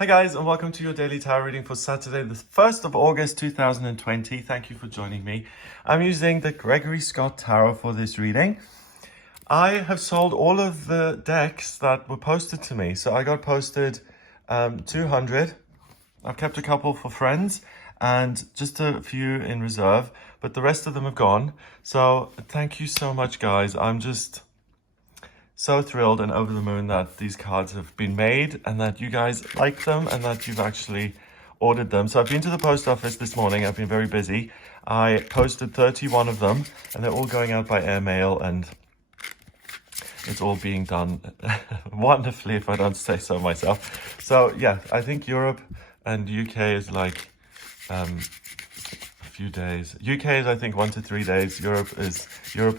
Hi guys, and welcome to your daily tarot reading for Saturday, the 1st of August 2020. Thank you for joining me. I'm using the Gregory Scott tarot for this reading. I have sold all of the decks that were posted to me. So I got posted 200. I've kept a couple for friends and just a few in reserve, but the rest of them have gone. So thank you so much, guys. I'm just so thrilled and over the moon that these cards have been made and that you guys like them and that you've actually ordered them. So I've been to the post office this morning. I've been very busy. I posted 31 of them and they're all going out by airmail, and it's all being done wonderfully, if I don't say so myself. So yeah, I think Europe and UK is like a few days. UK is, I think, 1 to 3 days. Europe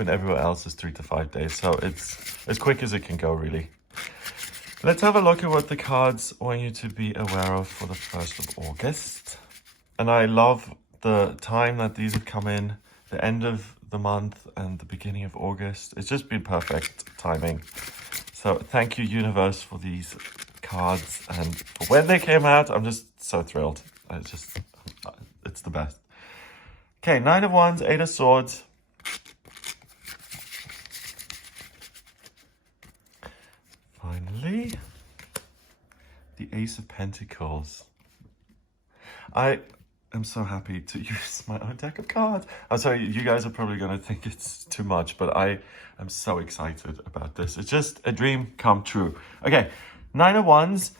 and everywhere else is 3 to 5 days. So it's as quick as it can go, really. Let's have a look at what the cards want you to be aware of for the 1st of August. And I love the time that these have come in, the end of the month and the beginning of August. It's just been perfect timing. So thank you, universe, for these cards. And for when they came out, I'm just so thrilled. It's the best. Okay, 9 of Wands, 8 of Swords. Finally, the Ace of Pentacles. I am so happy to use my own deck of cards. I'm sorry, you guys are probably going to think it's too much, but I am so excited about this. It's just a dream come true. Okay, 9 of Wands.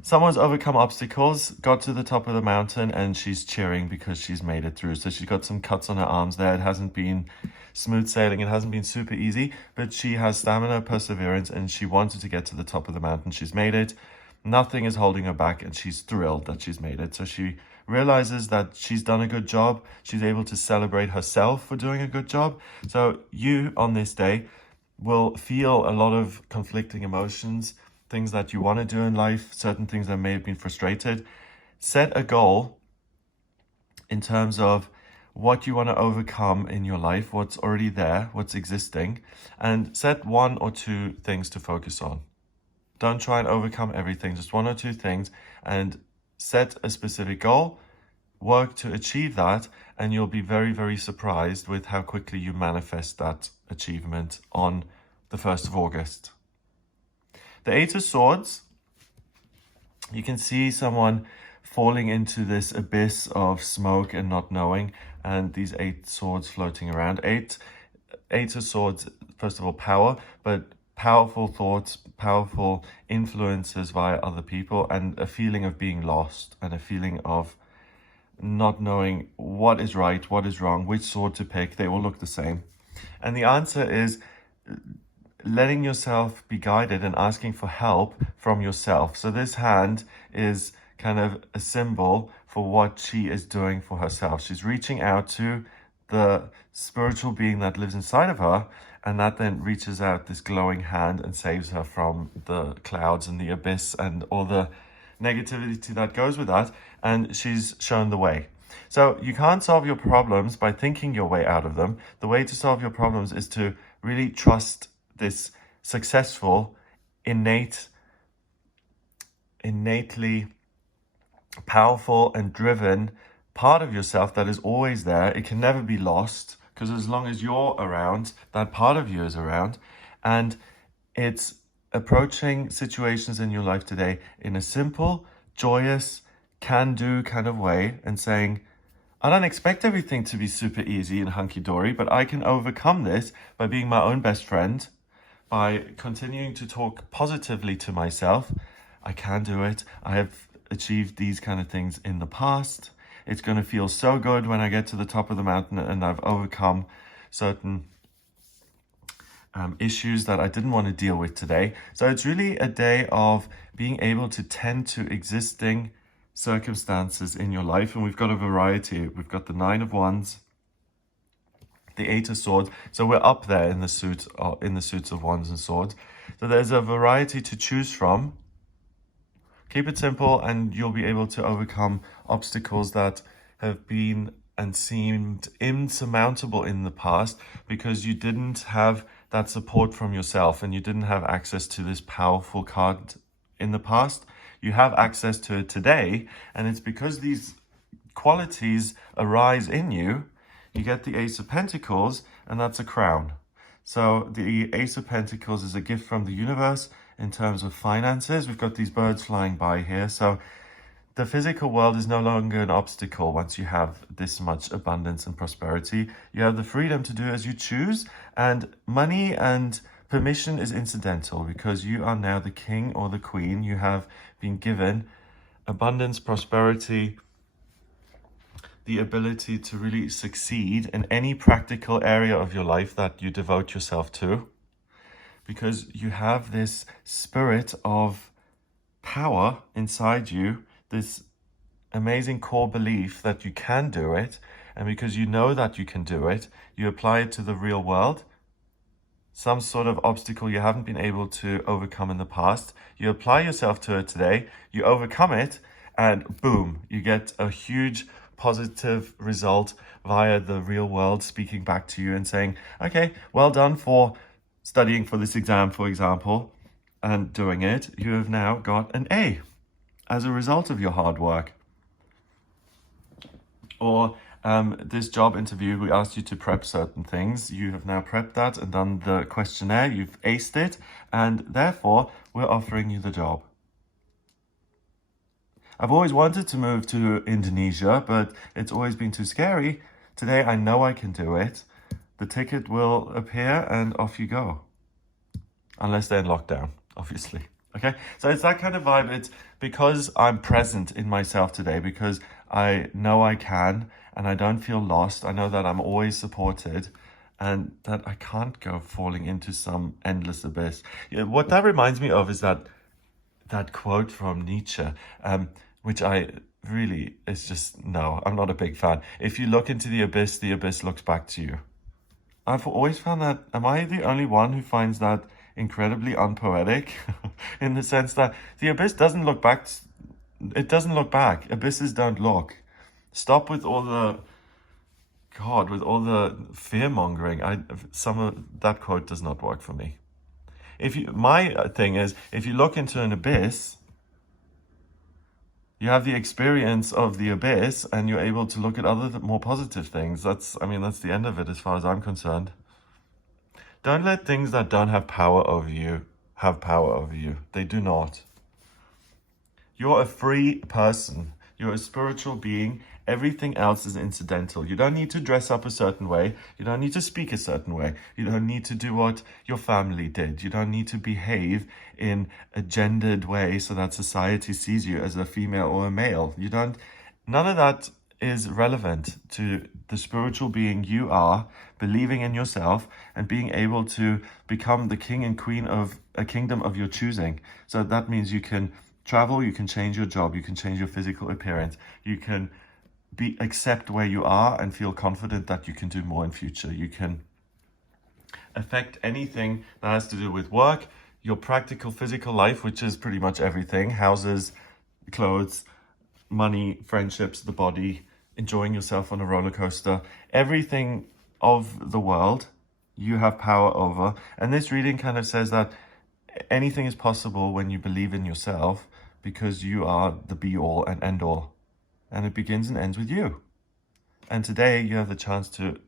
Someone's overcome obstacles, got to the top of the mountain, and she's cheering because she's made it through. So she's got some cuts on her arms there. It hasn't been smooth sailing. It hasn't been super easy, but she has stamina, perseverance, and she wanted to get to the top of the mountain. She's made it. Nothing is holding her back, and she's thrilled that she's made it. So she realizes that she's done a good job. She's able to celebrate herself for doing a good job. So you, on this day, will feel a lot of conflicting emotions, things that you want to do in life, certain things that may have been frustrated. Set a goal in terms of what you want to overcome in your life, what's already there, what's existing, and set 1 or 2 things to focus on. Don't try and overcome everything, just 1 or 2 things, and set a specific goal, work to achieve that, and you'll be very, very surprised with how quickly you manifest that achievement on the 1st of August. The 8 of Swords, you can see someone falling into this abyss of smoke and not knowing, and these 8 swords floating around. Eight of Swords, first of all, power, but powerful thoughts, powerful influences via other people, and a feeling of being lost and a feeling of not knowing what is right, what is wrong, which sword to pick. They all look the same. And the answer is letting yourself be guided and asking for help from yourself. So this hand is kind of a symbol for what she is doing for herself. She's reaching out to the spiritual being that lives inside of her, and that then reaches out this glowing hand and saves her from the clouds and the abyss and all the negativity that goes with that. And she's shown the way. So you can't solve your problems by thinking your way out of them. The way to solve your problems is to really trust this successful, innately powerful and driven part of yourself that is always there. It can never be lost, because as long as you're around, that part of you is around. And it's approaching situations in your life today in a simple, joyous, can-do kind of way, and saying, I don't expect everything to be super easy and hunky-dory, but I can overcome this by being my own best friend, by continuing to talk positively to myself. I can do it. I have achieved these kind of things in the past. It's going to feel so good when I get to the top of the mountain and I've overcome certain issues that I didn't want to deal with today. So it's really a day of being able to tend to existing circumstances in your life. And we've got a variety. We've got the 9 of Wands, the 8 of Swords. So we're up there in the suits of Wands and Swords. So there's a variety to choose from. Keep it simple and you'll be able to overcome obstacles that have been and seemed insurmountable in the past because you didn't have that support from yourself and you didn't have access to this powerful card in the past. You have access to it today, and it's because these qualities arise in you. You get the Ace of Pentacles, and that's a crown. So the Ace of Pentacles is a gift from the universe in terms of finances. We've got these birds flying by here. So the physical world is no longer an obstacle once you have this much abundance and prosperity. You have the freedom to do as you choose, and money and permission is incidental because you are now the king or the queen. You have been given abundance, prosperity, the ability to really succeed in any practical area of your life that you devote yourself to, because you have this spirit of power inside you, this amazing core belief that you can do it. And because you know that you can do it, you apply it to the real world. Some sort of obstacle you haven't been able to overcome in the past, you apply yourself to it today, you overcome it, and boom, you get a huge positive result via the real world speaking back to you and saying, okay, well done for studying for this exam, for example, and doing it. You have now got an A as a result of your hard work. Or this job interview, we asked you to prep certain things. You have now prepped that and done the questionnaire. You've aced it, and therefore we're offering you the job. I've always wanted to move to Indonesia, but it's always been too scary. Today I know I can do it. The ticket will appear and off you go. Unless they're in lockdown, obviously. Okay, so it's that kind of vibe. It's because I'm present in myself today, because I know I can and I don't feel lost. I know that I'm always supported and that I can't go falling into some endless abyss. Yeah, what that reminds me of is that quote from Nietzsche, which I really, it's just, no, I'm not a big fan. If you look into the abyss looks back to you. I've always found that, am I the only one who finds that incredibly unpoetic? In the sense that the abyss doesn't look back. It doesn't look back. Abysses don't look. Stop with all the, God, with all the fear-mongering. Some of that quote does not work for me. My thing is, if you look into an abyss, you have the experience of the abyss and you're able to look at other more positive things. That's the end of it as far as I'm concerned. Don't let things that don't have power over you have power over you. They do not. You're a free person. You're a spiritual being. Everything else is incidental. You don't need to dress up a certain way. You don't need to speak a certain way. You don't need to do what your family did. You don't need to behave in a gendered way so that society sees you as a female or a male. None of that is relevant to the spiritual being you are, believing in yourself and being able to become the king and queen of a kingdom of your choosing. So that means you can travel, you can change your job, you can change your physical appearance, you can accept where you are and feel confident that you can do more in future. You can affect anything that has to do with work, your practical physical life, which is pretty much everything: houses, clothes, money, friendships, the body, enjoying yourself on a roller coaster. Everything of the world you have power over. And this reading kind of says that anything is possible when you believe in yourself, because you are the be-all and end-all. And it begins and ends with you. And today you have the chance to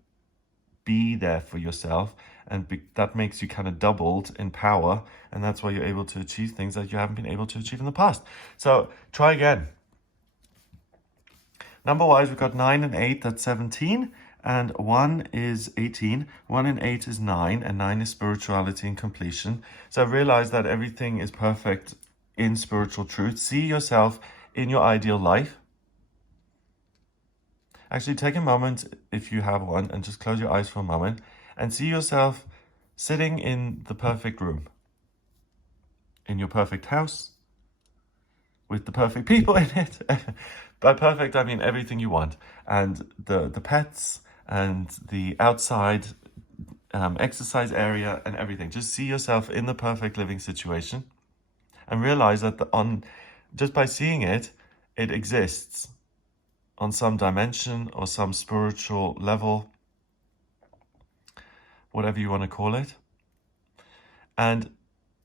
be there for yourself, and that makes you kind of doubled in power, and that's why you're able to achieve things that you haven't been able to achieve in the past. So try again. Number-wise, we've got 9 and 8, that's 17, and 1 is 18. 1 and 8 is 9, and 9 is spirituality and completion. So realize that everything is perfect in spiritual truth. See yourself in your ideal life. Actually, take a moment, if you have one, and just close your eyes for a moment and see yourself sitting in the perfect room, in your perfect house, with the perfect people in it. By perfect, I mean everything you want. And the pets and the outside exercise area and everything. Just see yourself in the perfect living situation and realize that just by seeing it, it exists on some dimension or some spiritual level, whatever you want to call it. And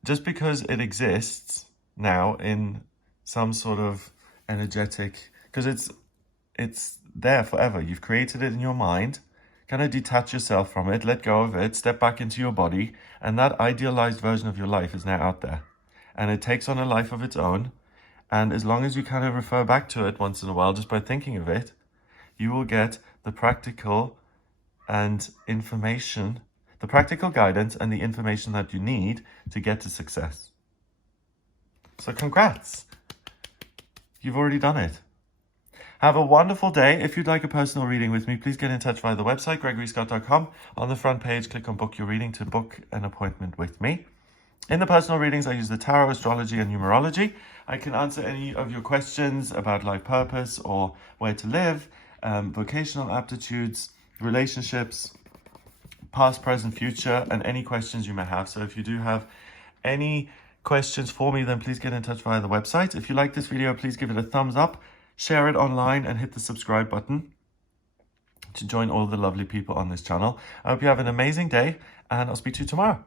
just because it exists now in some sort of energetic, because it's there forever. You've created it in your mind. Kind of detach yourself from it, let go of it, step back into your body, and that idealized version of your life is now out there. And it takes on a life of its own. And as long as you kind of refer back to it once in a while, just by thinking of it, you will get the practical and information, the practical guidance and the information that you need to get to success. So congrats. You've already done it. Have a wonderful day. If you'd like a personal reading with me, please get in touch via the website, gregoryscott.com. On the front page, click on book your reading to book an appointment with me. In the personal readings, I use the tarot, astrology, and numerology. I can answer any of your questions about life purpose or where to live, vocational aptitudes, relationships, past, present, future, and any questions you may have. So if you do have any questions for me, then please get in touch via the website. If you like this video, please give it a thumbs up, share it online, and hit the subscribe button to join all the lovely people on this channel. I hope you have an amazing day, and I'll speak to you tomorrow.